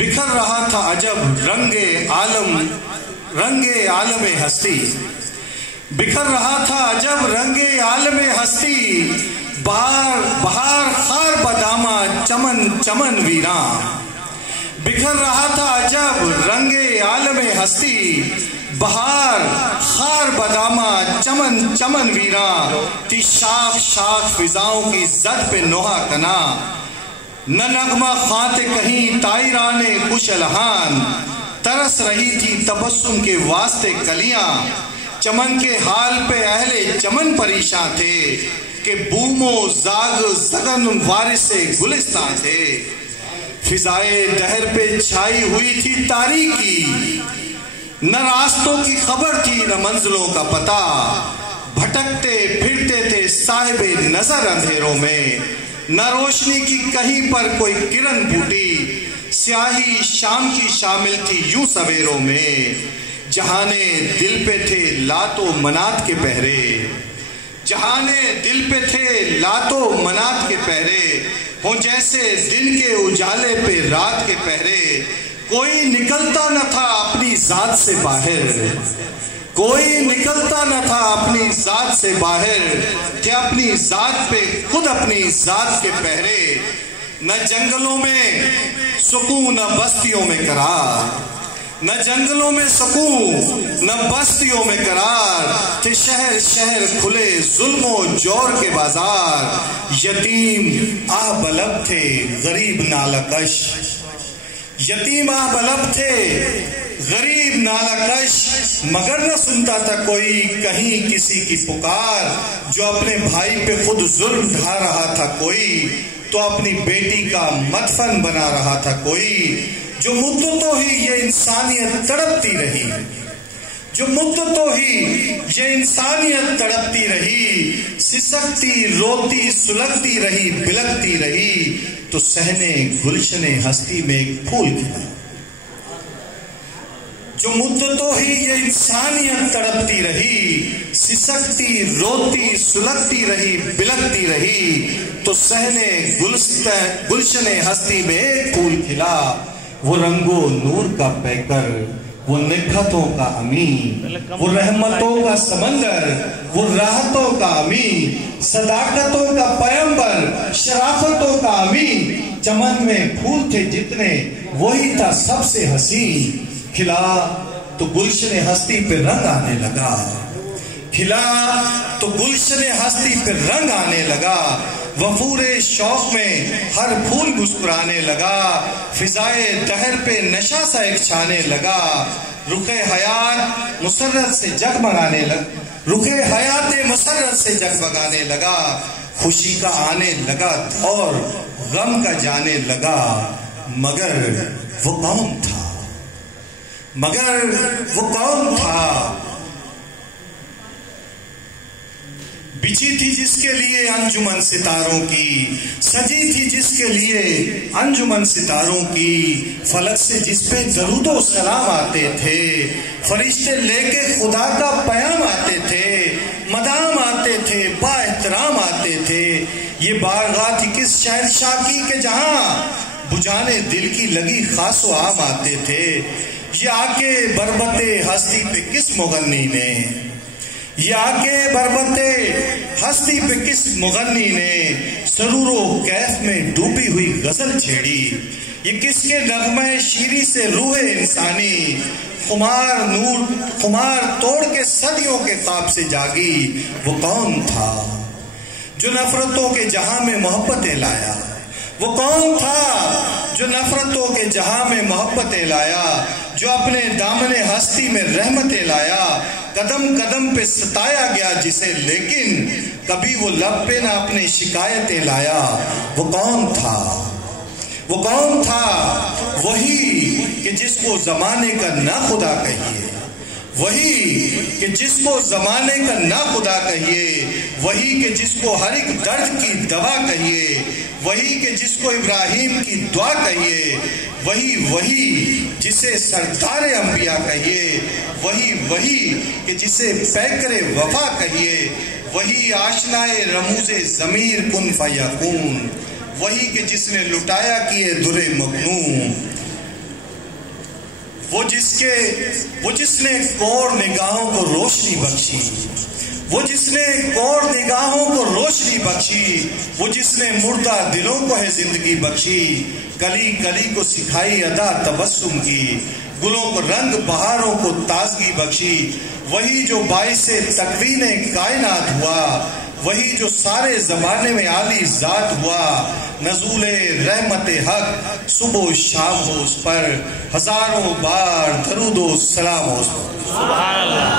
بکھر رہا تھا عجب رنگ عالم ہستی، بکھر رہا تھا عجب رنگ عالم ہستی، بہار خار بدامہ چمن چمن ویراں، بکھر رہا تھا عجب رنگ عالم ہستی، بہار خار بدامہ چمن چمن ویراں، تھی شاخ شاخ فضاؤں کی زد پہ نوحہ کنا، نہ نغمہ خانتے کہیں طائران کش الہان، ترس رہی تھی تبسم کے واسطے کلیاں، چمن کے حال پہ اہل چمن پریشاں تھے کہ بوم و زاغ زغن وارث گلستان تھے، فضائے دہر پہ چھائی ہوئی تھی تاریکی، نہ راستوں کی خبر تھی نہ منزلوں کا پتہ، بھٹکتے پھرتے تھے صاحب نظر اندھیروں میں، نہ روشنی کی کہیں پر کوئی کرن پھوٹی، سیاہی شام کی شامل تھی یوں سویروں میں، جہانے دل پہ تھے لات و منات کے پہرے، جہانے دل پہ تھے لات و منات کے پہرے، ہوں جیسے دن کے اجالے پہ رات کے پہرے، کوئی نکلتا نہ تھا اپنی ذات سے باہر، کوئی نکلتا نہ تھا اپنی ذات سے باہر، کہ اپنی ذات پہ خود اپنی ذات کے پہرے، نہ جنگلوں میں سکون نہ بستیوں میں قرار، نہ جنگلوں میں سکون نہ بستیوں میں قرار، تھے شہر شہر کھلے ظلم و جور کے بازار، یتیم آہ بلب تھے غریب نالہ کش، یتیم آہ بلب تھے غریب نالہ کش، مگر نہ سنتا تھا کوئی کہیں کسی کی پکار، جو اپنے بھائی پہ خود ظلم ڈھا رہا تھا کوئی، تو اپنی بیٹی کا مدفن بنا رہا تھا کوئی، جو مدتوں ہی یہ انسانیت تڑپتی رہی، جو مدتوں ہی یہ انسانیت تڑپتی رہی، سسکتی روتی سلگتی رہی بلکتی رہی، تو صحنے گلشن ہستی میں ایک پھول کھلا، جو مدتوں ہی یہ انسانیت تڑپتی رہی، سسکتی روتی سلگتی رہی بلکتی رہی، تو صحنے گلشن ہستی میں ایک پھول کھلا، وہ رنگ و نور کا پیکر، وہ نکھتوں کا امین، وہ رحمتوں کا سمندر، وہ راحتوں کا امین، صداقتوں کا پیمبر، شرافتوں کا امین، چمن میں پھول تھے جتنے وہی تھا سب سے حسین، کھلا تو گلشن ہستی پہ رنگ آنے لگا، کھلا تو گلشن ہستی پہ رنگ آنے لگا، وفور شوق میں ہر پھول مسکرانے لگا، فضائے دہر پہ نشہ سا ایک چھانے لگا، رخ حیات مسرت سے جگمگانے لگا، رخ حیات مسرت سے جگمگانے لگا، خوشی کا آنے لگا اور غم کا جانے لگا، مگر وہ کون تھا، مگر وہ کون تھا، بچھی تھی جس کے لیے انجمن ستاروں کی، سجی تھی جس کے لیے انجمن ستاروں کی، فلک سے جس پہ درود و سلام آتے تھے، فرشتے لے کے خدا کا پیام آتے تھے، مدام آتے تھے با احترام آتے تھے، یہ بارگاہ تھی کس شہنشاہ کی کہ جہاں بجھانے دل کی لگی خاص و عام آتے تھے، یہ آکے بربت ہستی پہ کس مغنی نے، یہ آکے بربت ہستی پہ کس مغنی نے سرور و کیف میں ڈوبی ہوئی غزل چھیڑی، یہ کس کے نغمہ شیری سے روح انسانی خمار توڑ کے صدیوں کے خواب سے جاگی، وہ کون تھا جو نفرتوں کے جہاں میں محبتیں لایا، وہ کون تھا جو نفرتوں کے جہاں میں محبتیں لایا، جو اپنے دامن ہستی میں رحمتیں لایا، قدم قدم پہ ستایا گیا جسے لیکن کبھی وہ لب پہ نہ اپنے شکایتیں لایا، وہ کون تھا، وہ کون تھا، وہی کہ جس کو زمانے کا نہ خدا کہیے، وہی کہ جس کو زمانے کا نہ خدا کہیے، وہی کہ جس کو ہر ایک درد کی دوا کہیے، وہی کہ جس کو ابراہیم کی دعا کہیے، وہی جسے سردار انبیاء کہیے، وہی کہ جسے پیکر وفا کہیے، وہی آشنائے رموز ضمیر کن فیکون، وہی کہ جس نے لٹایا کیے در مکنون، جس نے کور نگاہوں کو روشنی بخشی، وہ جس نے کور نگاہوں کو روشنی بخشی، وہ جس نے مردہ دلوں کو ہے زندگی بخشی، کلی کلی کو سکھائی ادا تبسم کی، گلوں کو رنگ بہاروں کو تازگی بخشی، وہی جو باعث تکوین کائنات ہوا، وہی جو سارے زمانے میں عالی ذات ہوا، نزول رحمت حق صبح و شام ہو اس پر، ہزاروں بار درود و سلام ہو اس پر۔